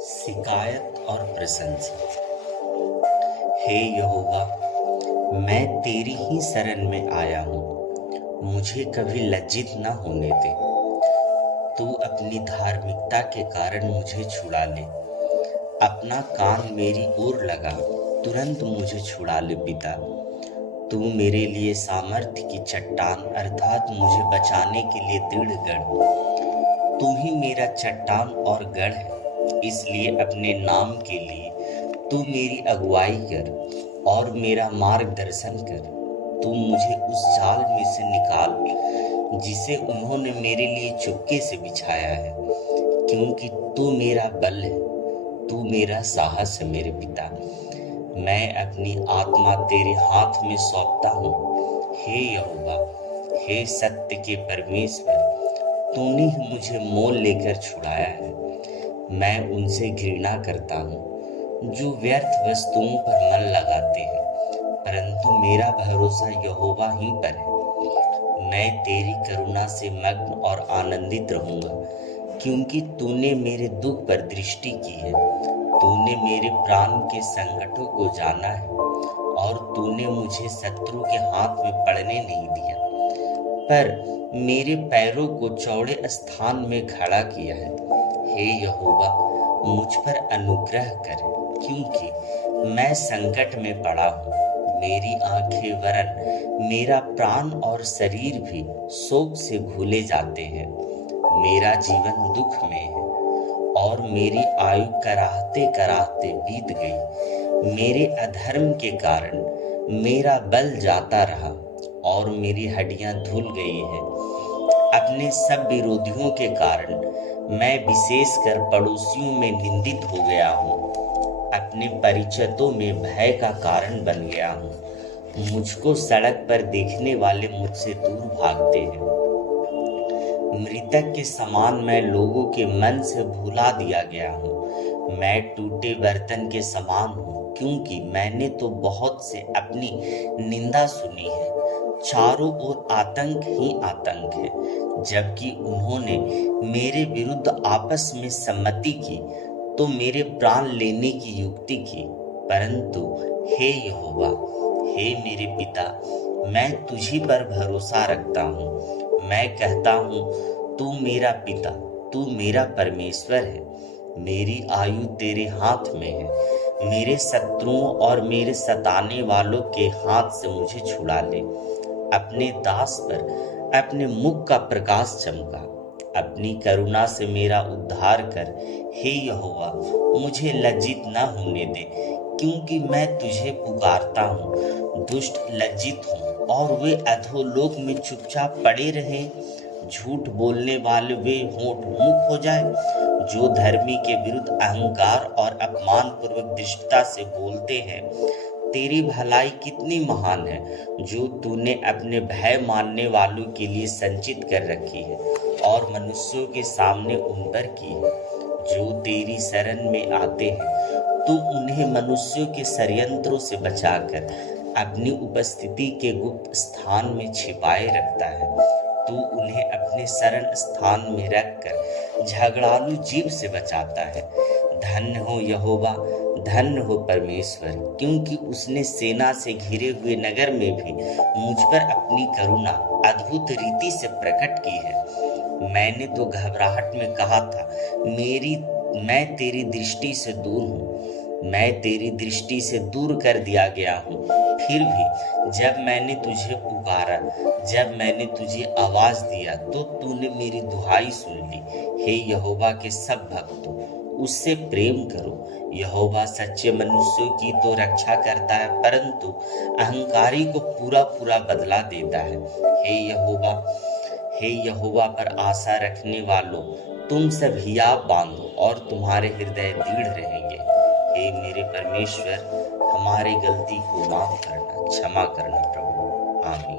शिकायत और प्रशंसा। हे यहोवा, मैं तेरी ही शरण में आया हूँ, मुझे कभी लज्जित न होने दे। तू अपनी धार्मिकता के कारण मुझे छुड़ा ले, अपना कान मेरी ओर लगा, तुरंत मुझे छुड़ा ले पिता। तू मेरे लिए सामर्थ्य की चट्टान अर्थात मुझे बचाने के लिए दृढ़ गढ़। तू ही मेरा चट्टान और गढ़ है, इसलिए अपने नाम के लिए तू मेरी अगुवाई कर और मेरा मार्गदर्शन कर। तू मुझे उस जाल में से निकाल जिसे उन्होंने मेरे लिए चुपके से बिछाया है, क्योंकि तू मेरा बल है, तू मेरा साहस है मेरे पिता। मैं अपनी आत्मा तेरे हाथ में सौंपता हूँ। हे यहोवा, हे सत्य के परमेश्वर, तूने ही मुझे मोल लेकर छुड़ाया है। मैं उनसे घृणा करता हूँ जो व्यर्थ वस्तुओं पर मन लगाते हैं, परंतु मेरा भरोसा यहोवा ही पर है। मैं तेरी करुणा से मग्न और आनंदित रहूंगा, क्योंकि तूने मेरे दुख पर दृष्टि की है। तूने मेरे प्राण के संकटों को जाना है और तूने मुझे शत्रु के हाथ में पड़ने नहीं दिया, पर मेरे पैरों को चौड़े स्थान में खड़ा किया है। हे यहोवा, मुझ पर अनुग्रह कर, क्योंकि मैं संकट में पड़ा हूँ। मेरी आंखें वरन मेरा प्राण और शरीर भी शोक से घुले जाते हैं। मेरा जीवन दुख में है और मेरी आयु कराहते कराहते बीत गई। मेरे अधर्म के कारण मेरा बल जाता रहा और मेरी हड्डियां धुल गई हैं। अपने सब विरोधियों के कारण मैं विशेषकर पड़ोसियों में निंदित हो गया हूँ। अपने परिचितों में भय का कारण बन गया हूँ। मुझको सड़क पर देखने वाले मुझसे दूर भागते हैं। मृतक के समान मैं लोगों के मन से भुला दिया गया हूँ। मैं टूटे बर्तन के समान हूँ, क्योंकि मैंने तो बहुत से अपनी निंदा सुनी है। चारों ओर आतंक ही आतंक है, जबकि उन्होंने मेरे विरुद्ध आपस में सम्मति की तो मेरे प्राण लेने की युक्ति की। परंतु हे यहोवा, हे मेरे पिता, मैं तुझी पर भरोसा रखता हूँ। मैं कहता हूँ, तू मेरा पिता, तू मेरा परमेश्वर है। मेरी आयु तेरे हाथ में है। मेरे शत्रुओं और मेरे सताने वालों के हाथ से मुझे छुड़ा ले। अपने दास पर अपने मुख का प्रकाश चमका। अपनी करुणा से मेरा उद्धार कर। हे यहोवा, मुझे लज्जित न होने दे, क्योंकि मैं तुझे पुकारता हूँ। दुष्ट लज्जित हों और वे अधोलोक में चुपचाप पड़े रहें। झूठ बोलने वाले वे होंठ मुख हो जाए, जो धर्मी के विरुद्ध अहंकार और अपमान पूर्वक दृष्टता से बोलते हैं। तेरी भलाई कितनी महान है, जो तूने अपने भय मानने वालों के लिए संचित कर रखी है और मनुष्यों के सामने उन पर की है। जो तेरी शरण में आते हैं, तू उन्हें मनुष्यों के षड्यंत्रों से बचाकर अपनी उपस्थिति के गुप्त स्थान में छिपाए रखता है। तू उन्हें अपने शरण स्थान में रखकर झगड़ालू जीव से बचाता है। धन्य हो यहोवा, धन्य हो परमेश्वर, क्योंकि उसने सेना से घिरे हुए नगर में भी मुझ पर अपनी करुणा अद्भुत रीति से प्रकट की है। मैंने तो घबराहट में कहा था, मैं तेरी दृष्टि से दूर हूँ, मैं तेरी दृष्टि से दूर कर दिया गया हूँ। फिर भी जब मैंने तुझे पुकारा, जब मैंने तुझे आवाज दिया, तो तूने मेरी दुहाई सुन ली। हे यहोवा के सब भक्तों, उससे प्रेम करो। यहोवा सच्चे मनुष्यों की तो रक्षा करता है, परंतु अहंकारी को पूरा पूरा बदला देता है। हे यहोवा पर आशा रखने वालों, तुम सब हियाव बांधो और तुम्हारे हृदय दृढ़ रहेंगे। हे मेरे परमेश्वर, हमारी गलती को माफ करना, क्षमा करना प्रभु। आमीन।